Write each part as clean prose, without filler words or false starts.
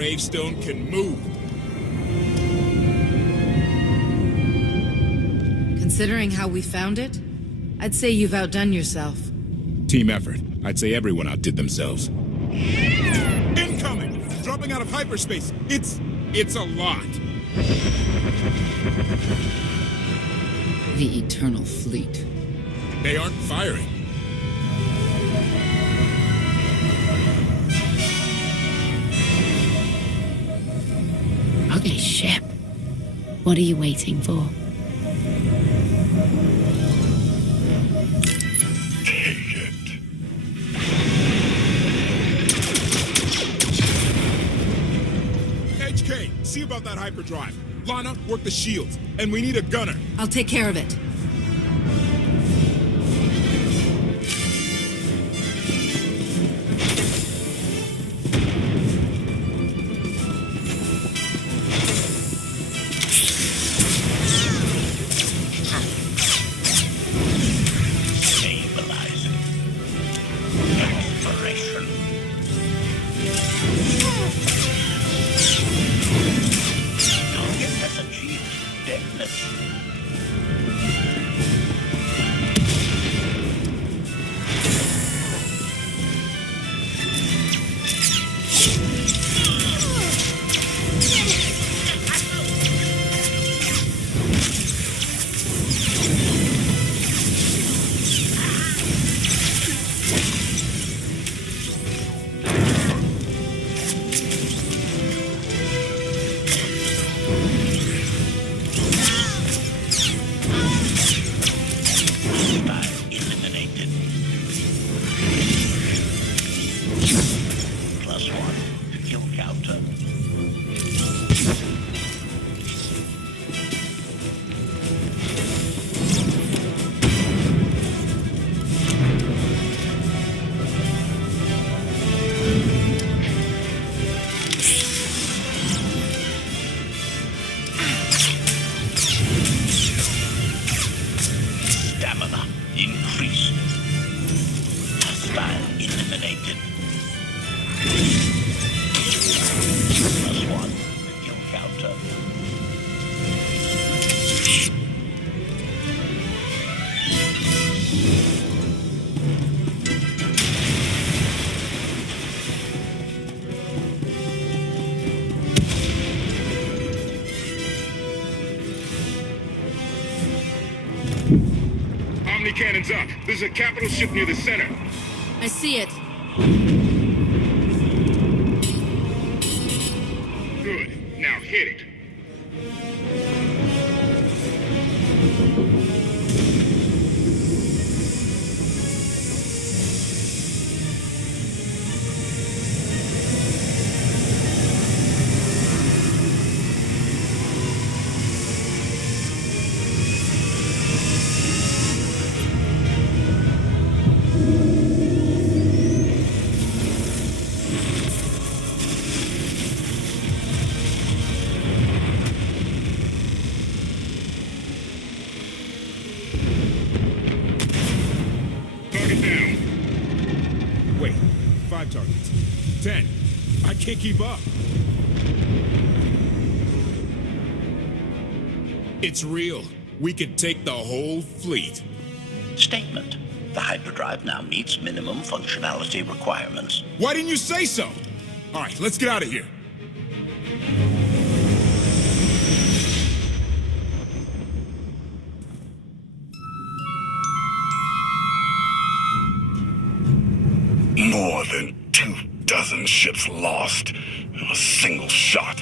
gravestone can move. Considering how we found it, I'd say you've outdone yourself. Team effort. I'd say everyone outdid themselves. Incoming! Dropping out of hyperspace. It's a lot. The Eternal Fleet. They aren't firing. Okay, ship. What are you waiting for? Take it. HK, see about that hyperdrive. Lana, work the shields. And we need a gunner. I'll take care of it. Stabilizing. Exploration. Target has achieved deadness. Eliminated. +1 kill counter. Stamina increased. Hostile eliminated. +1 kill counter. Omni cannons up. There's a capital ship near the center. I see it. Good. Now hit it. Target down. Wait, 5 targets. 10. I can't keep up. It's real. We could take the whole fleet. Statement. The hyperdrive now meets minimum functionality requirements. Why didn't you say so? All right, let's get out of here. More than 24 ships lost in a single shot.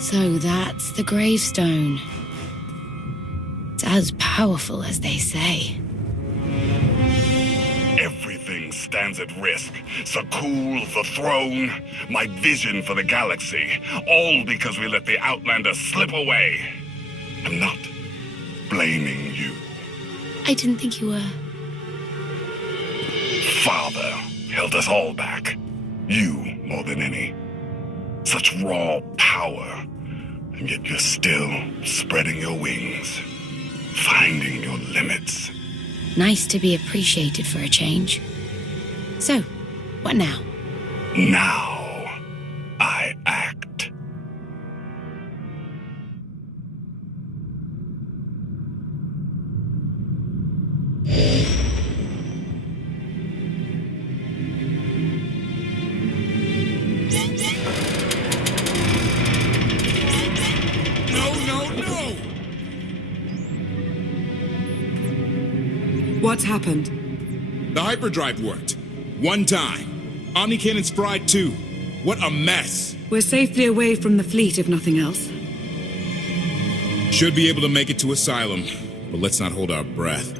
So that's the gravestone. It's as powerful as they say. Everything stands at risk. Sakul, the throne, my vision for the galaxy. All because we let the Outlanders slip away. I'm not blaming you. I didn't think you were. Father held us all back. You more than any. Such raw power. And yet you're still spreading your wings. Finding your limits. Nice to be appreciated for a change. So, what now? Now, I act. What's happened? The hyperdrive worked. One time. Omnicannon's fried too. What a mess. We're safely away from the fleet, if nothing else. Should be able to make it to Asylum, but let's not hold our breath.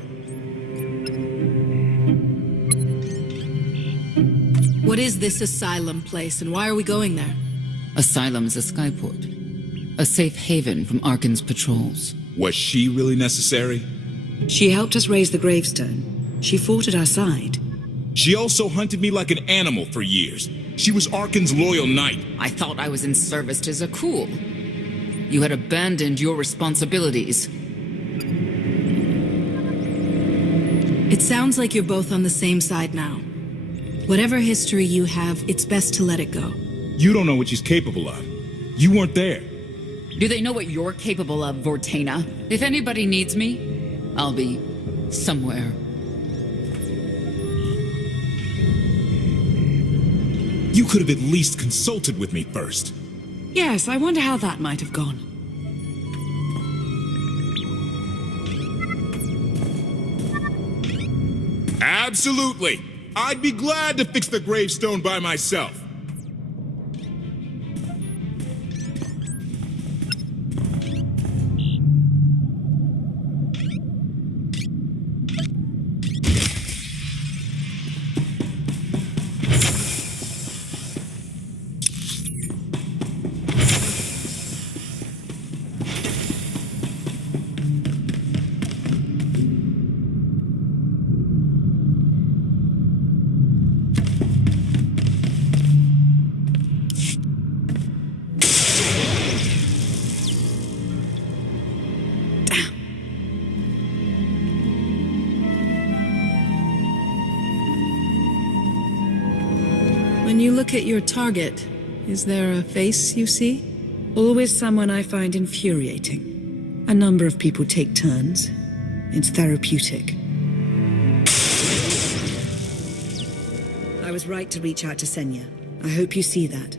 What is this Asylum place, and why are we going there? Asylum is a skyport. A safe haven from Arkan's patrols. Was she really necessary? She helped us raise the gravestone. She fought at our side. She also hunted me like an animal for years. She was Arkan's loyal knight. I thought I was in service to Zakul. You had abandoned your responsibilities. It sounds like you're both on the same side now. Whatever history you have, it's best to let it go. You don't know what she's capable of. You weren't there. Do they know what you're capable of, Vortena? If anybody needs me, I'll be somewhere. You could have at least consulted with me first. Yes, I wonder how that might have gone. Absolutely. I'd be glad to fix the gravestone by myself. When you look at your target, is there a face you see? Always someone I find infuriating. A number of people take turns. It's therapeutic. I was right to reach out to Senya. I hope you see that.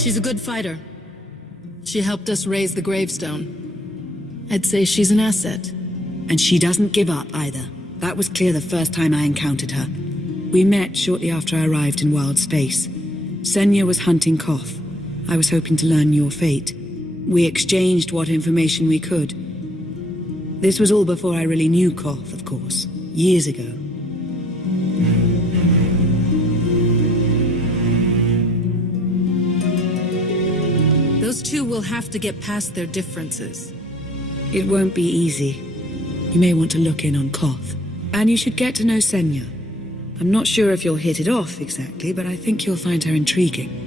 She's a good fighter. She helped us raise the gravestone. I'd say she's an asset. And she doesn't give up either. That was clear the first time I encountered her. We met shortly after I arrived in Wild Space. Senya was hunting Koth. I was hoping to learn your fate. We exchanged what information we could. This was all before I really knew Koth, of course. Years ago. Those two will have to get past their differences. It won't be easy. You may want to look in on Koth. And you should get to know Senya. I'm not sure if you'll hit it off exactly, but I think you'll find her intriguing.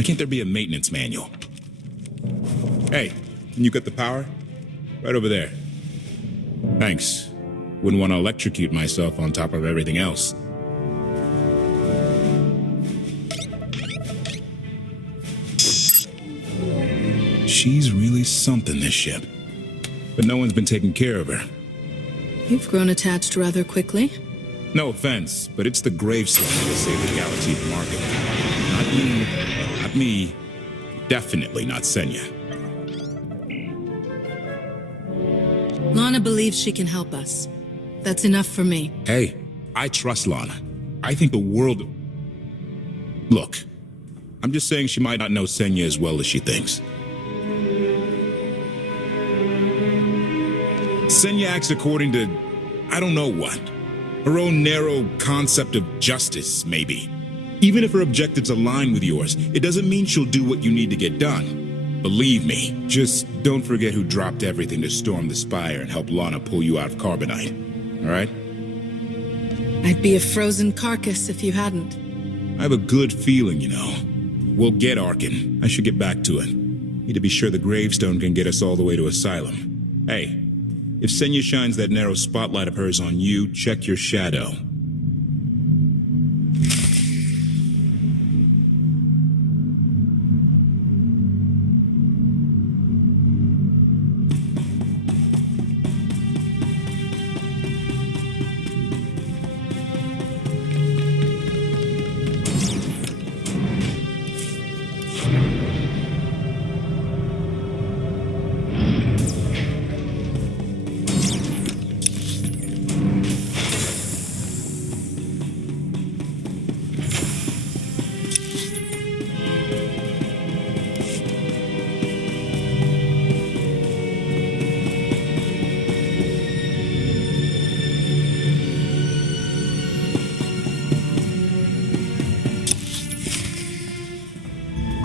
Why can't there be a maintenance manual? Hey, can you get the power? Right over there. Thanks. Wouldn't want to electrocute myself on top of everything else. She's really something, this ship. But no one's been taking care of her. You've grown attached rather quickly. No offense, but it's the gravestone that'll save the galaxy from Arkham. Not you, not me, definitely not Senya. Lana believes she can help us. That's enough for me. Hey, I trust Lana. I think the world... Look, I'm just saying she might not know Senya as well as she thinks. Senya acts according to... I don't know what. Her own narrow concept of justice, maybe. Even if her objectives align with yours, it doesn't mean she'll do what you need to get done. Believe me, just don't forget who dropped everything to storm the Spire and help Lana pull you out of Carbonite. All right? I'd be a frozen carcass if you hadn't. I have a good feeling, you know. We'll get Arkin. I should get back to it. Need to be sure the gravestone can get us all the way to Asylum. Hey, if Senya shines that narrow spotlight of hers on you, check your shadow.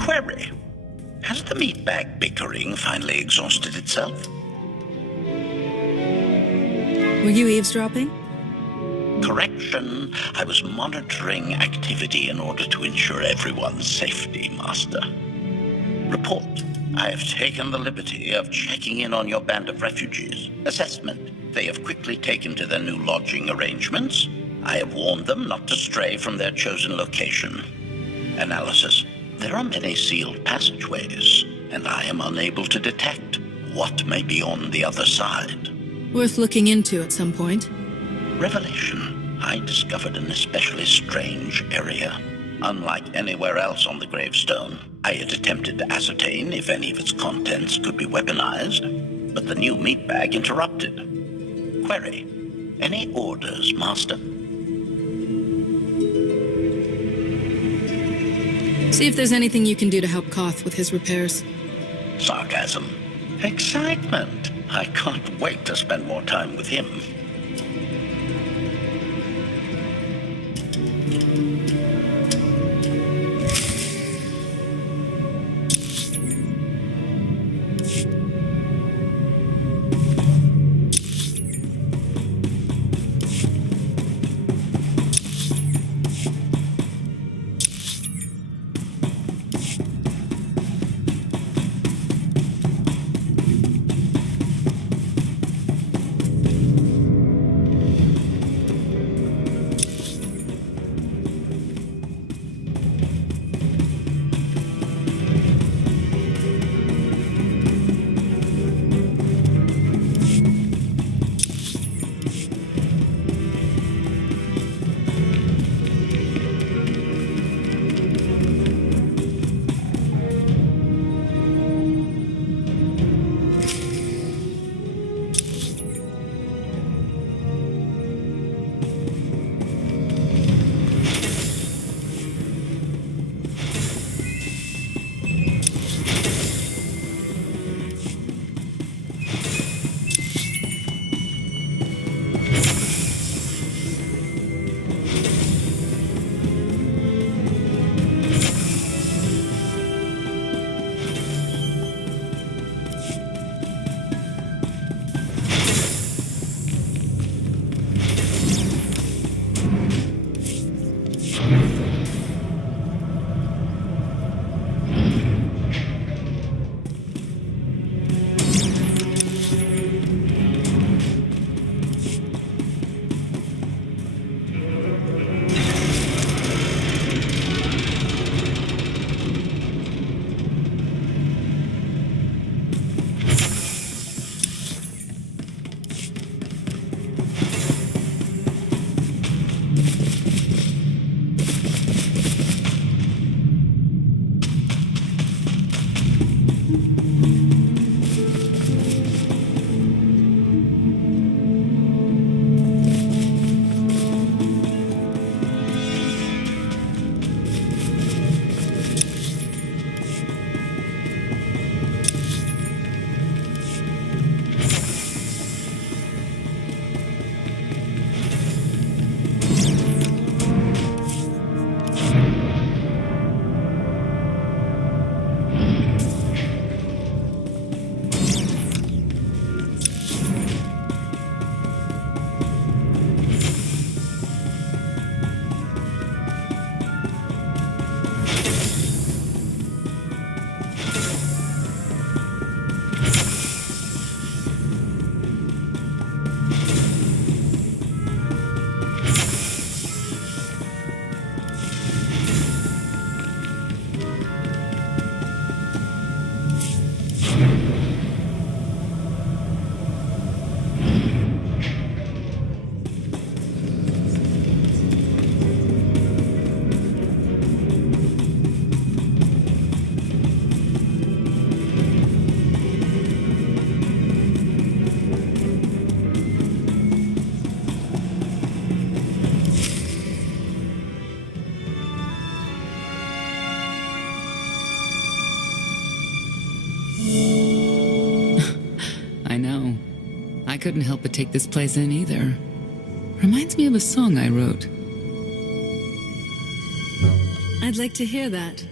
Query. Has the meatbag bickering finally exhausted itself? Were you eavesdropping? Correction. I was monitoring activity in order to ensure everyone's safety, Master. Report. I have taken the liberty of checking in on your band of refugees. Assessment. They have quickly taken to their new lodging arrangements. I have warned them not to stray from their chosen location. Analysis. There are many sealed passageways, and I am unable to detect what may be on the other side. Worth looking into at some point. Revelation. I discovered an especially strange area. Unlike anywhere else on the gravestone, I had attempted to ascertain if any of its contents could be weaponized, but the new meat bag interrupted. Query. Any orders, Master? See if there's anything you can do to help Koth with his repairs. Sarcasm. Excitement. I can't wait to spend more time with him. couldn't help but take this place in either. Reminds me of a song I wrote. I'd like to hear that.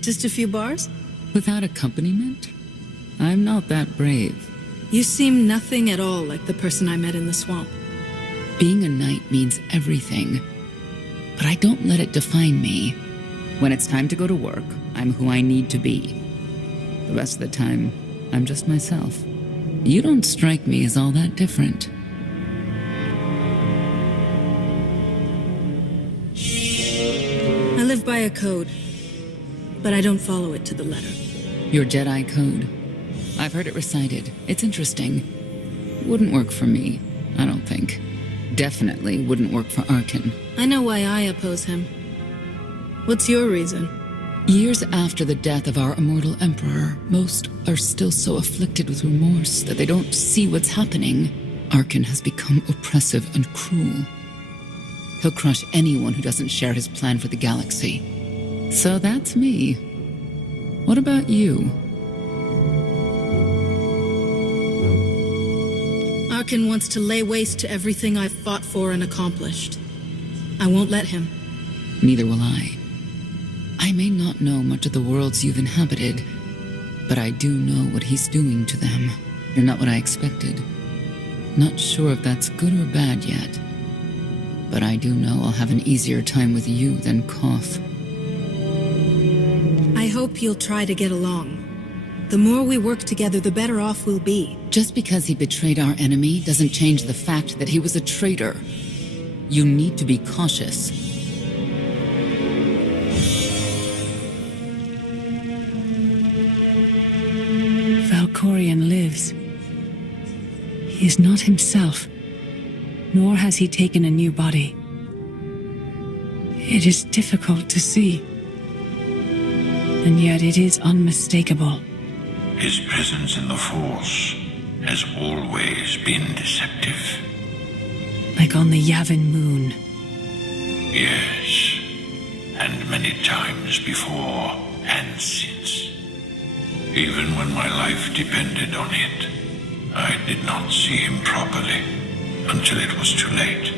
Just a few bars? Without accompaniment? I'm not that brave. You seem nothing at all like the person I met in the swamp. Being a knight means everything, but I don't let it define me. When it's time to go to work, I'm who I need to be. The rest of the time, I'm just myself. You don't strike me as all that different. I live by a code, but I don't follow it to the letter. Your Jedi code. I've heard it recited. It's interesting. Wouldn't work for me, I don't think. Definitely wouldn't work for Arkin. I know why I oppose him. What's your reason? Years after the death of our immortal emperor, most are still so afflicted with remorse that they don't see what's happening. Arkin has become oppressive and cruel. He'll crush anyone who doesn't share his plan for the galaxy. So that's me. What about you? Arkin wants to lay waste to everything I've fought for and accomplished. I won't let him. Neither will I. I may not know much of the worlds you've inhabited, but I do know what he's doing to them. You're not what I expected. Not sure if that's good or bad yet, but I do know I'll have an easier time with you than Koth. I hope you'll try to get along. The more we work together, the better off we'll be. Just because he betrayed our enemy doesn't change the fact that he was a traitor. You need to be cautious. Valkorion lives. He is not himself, nor has he taken a new body. It is difficult to see, and yet it is unmistakable. His presence in the Force has always been deceptive. Like on the Yavin moon. Yes, and many times before and since. Even when my life depended on it, I did not see him properly until it was too late.